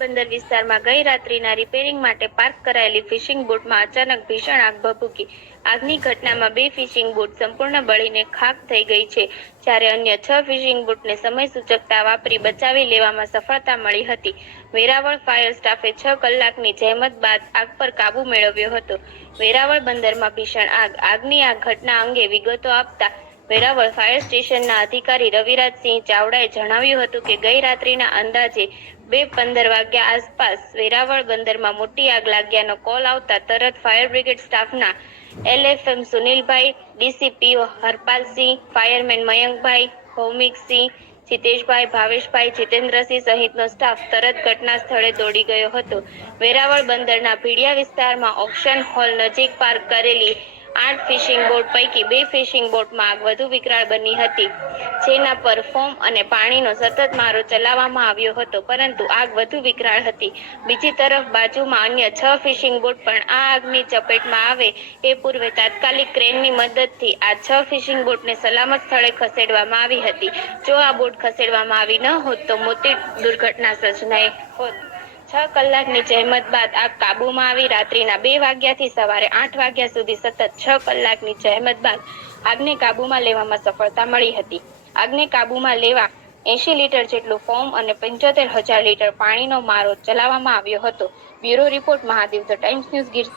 બંદર વિસ્તારમાં ગઈ રાત્રિના રિપેરિંગ માટે પાર્ક કરાયેલી ફિશિંગ બોટમાં અચાનક ભીષણ આગ ભભૂકી. આગની ઘટનામાં બે ફિશિંગ બોટ સંપૂર્ણ બળીને ખાક થઈ ગઈ છે, જ્યારે અન્ય છ ફિશિંગ બોટને સમય સૂચકતા વાપરી બચાવી લેવામાં સફળતા મળી હતી. વેરાવળ ફાયર સ્ટાફે છ કલાકની જહેમત બાદ આગ પર કાબુ મેળવ્યો હતો. વેરાવળ બંદરમાં ભીષણ આગ. આગની આ ઘટના અંગે વિગતો આપતા વેરાવળ ફાયર સ્ટેશનના અધિકારી રવિરાજસિંહ ચાવડાએ જણાવ્યું હતું કે ગઈ રાત્રિના અંદાજે બે પંદર વાગ્યા આસપાસ વેરાવળ બંદરમાં મોટી આગ લાગ્યાનો કોલ આવતા તરત ફાયર બ્રિગેડ સ્ટાફના LFM Sunilbhai DCPO Harpalsinh fireman Mayankbhai Homiksinh Jiteshbhai, Bhaveshbhai, Jitendrasinh સહિતનો સ્ટાફ તરત ઘટના સ્થળે દોડી ગયો હતો. વેરાવળ બંદરના ભીડિયા વિસ્તારમાં ઓક્શન હોલ નજીક પાર્ક કરેલી આઠ ફિશિંગ બોટ પૈકી બે ફિશિંગ બોટમાં આગ વધુ વિકરાળ બની હતી. જેના પર ફોમ અને પાણીનો સતત મારો ચલાવવામાં આવ્યો હતો, પરંતુ આગ વધુ વિકરાળ હતી. બીજી તરફ બાજુમાં અન્ય છ ફિશિંગ બોટ પણ આ આગની ચપેટમાં આવે એ પૂર્વે તાત્કાલિક ક્રેનની મદદથી આ છ ફિશિંગ બોટને સલામત સ્થળે ખસેડવામાં આવી હતી. જો આ બોટ ખસેડવામાં આવી ન હોત તો મોટી દુર્ઘટના સર્જનાઈ હોત. છ કલાકની જહેમત બાદ આગ કાબૂમાં આવી. રાત્રિના બે વાગ્યાથી સવારે આઠ વાગ્યા સુધી સતત છ કલાકની જહેમત બાદ આગને કાબૂમાં લેવામાં સફળતા મળી હતી. આગને કાબૂમાં લેવા એંશી લીટર જેટલું ફોમ અને પંચોતેર હજાર લીટર પાણીનો મારો ચલાવવામાં આવ્યો હતો. Bureau report, Mahadev the Times news Gir